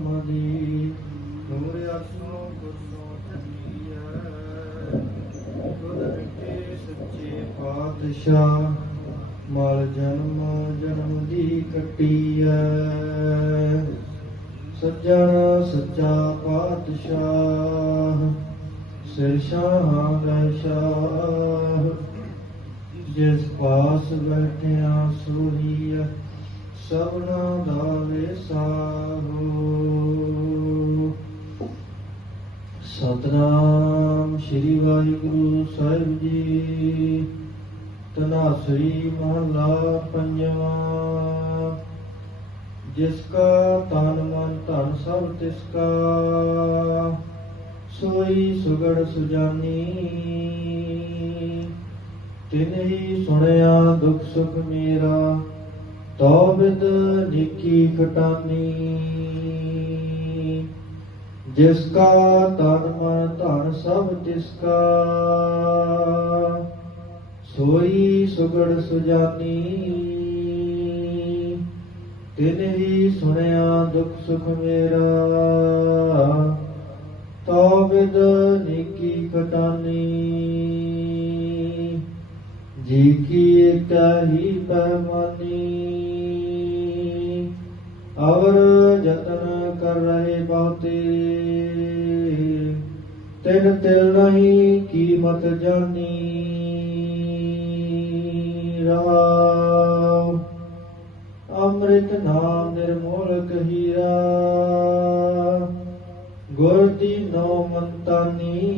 ਮਦੀ ਨੂਰ ਅਰਸ਼ੋਂ ਗੁਰਨੋ ਚੰਗੀਐ ਗੁਰ ਮਿੱਠੇ ਸੱਚੇ ਪਾਤਸ਼ਾਹ, ਮਲ ਜਨਮ ਜਨਮ ਦੀ ਕੱਟੀਐ ਸੱਜਣ ਸੱਚਾ ਪਾਤਸ਼ਾਹ, ਸਿਰ ਸ਼ਾਹਾਂ ਦਾ ਸ਼ਾਹ। ਜਿਸ ਪਾਸ ਬੈਠਿਆ ਸੋਹੀਆ ਸਭਨਾ ਦਾ ਵਿਸਾਹੋ ਸਤਨਾਮ ਸ੍ਰੀ ਵਾਹਿਗੁਰੂ ਸਾਹਿਬ ਜੀ। ਤਨਾਸਰੀ ਮਹਲਾ ਪੰਜਵਾਂ। ਜਿਸ ਕਾ ਤਨ ਮਨ ਧਨ ਸਭ ਤਿਸ ਕਾ, ਸੋਈ ਸੁਗੜ ਸੁਜਾਨੀ। ਤਿਨ ਹੀ ਸੁਣਿਆ ਦੁਖ ਸੁਖ ਮੇਰਾ ਤੋ ਬਿਦ ਨਿੱਕੀ ਕਟਾਨੀ। ਜਿਸ ਕਾ ਤਨ ਮਨ ਧਨ ਸਭ ਤਿਸ ਕਾ, ਸੋਈ ਸੁਗੜ ਸੁਜਾਨੀ। ਤਿਨ ਹੀ ਸੁਣਿਆ ਦੁਖ ਸੁਖ ਮੇਰਾ ਤੋ ਬਿਦ ਨਿੱਕੀ ਕਟਾਨੀ। ਜੀ ਕੀ ਏਕ ਹੀ ਪੈਮਾਨੀ ਅਵਰ ਜਤਨ ਕਰ ਰਹੇ ਬਹੁਤੇ ਤਿਨ ਤਿਲ ਨਹੀਂ, ਕੀਮਤ ਜਾਣੀ ਰਾਮ, ਅੰਮ੍ਰਿਤ ਨਾਮ ਨਿਰਮੋਲਕ ਹੀਰਾ। ਗੁਰ ਦੀਨੋ ਮੰਤਾਨੀ।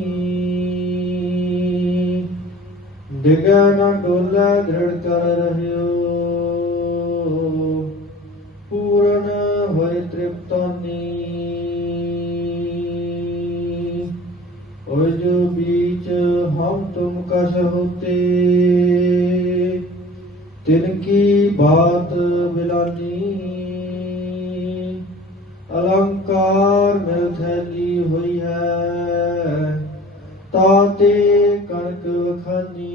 ਡਿਗਾ ਨਾ ਡੋਲਾ ਦ੍ਰਿੜ ਕਰ ਰਹਿਓ। हम तुम कस होते तिनकी बात मिलानी अलंकार मिल थैली हुई है ताते कनक वखानी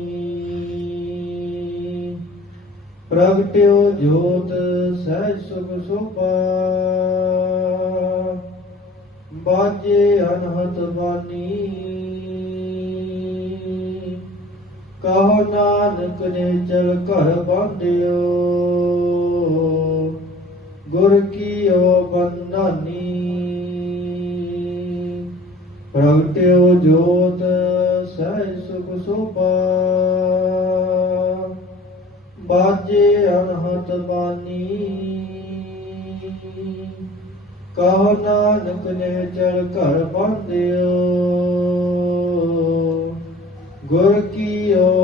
प्रगट्यो ज्योत सहज सुख सोपा बाजे अनहत बानी ਕਹੋ ਨਾਨਕ ਨੇ ਚਲ ਘਰ ਬੰਦਿਓ ਗੁਰ ਕੀਓ ਬੰਧਾਨੀ। ਪ੍ਰਗਟਿਓ ਜੋਤ, ਸਹਿਜ ਸੁਖ ਸੋਪਾ ਬਾਜੇ ਅਨਹਤ ਬਾਣੀ ਕਹੋ ਨਾਨਕ ਨੇ ਚਲ ਘਰ ਬੰਦਿਓ ਗੁਰ ਕੀਓ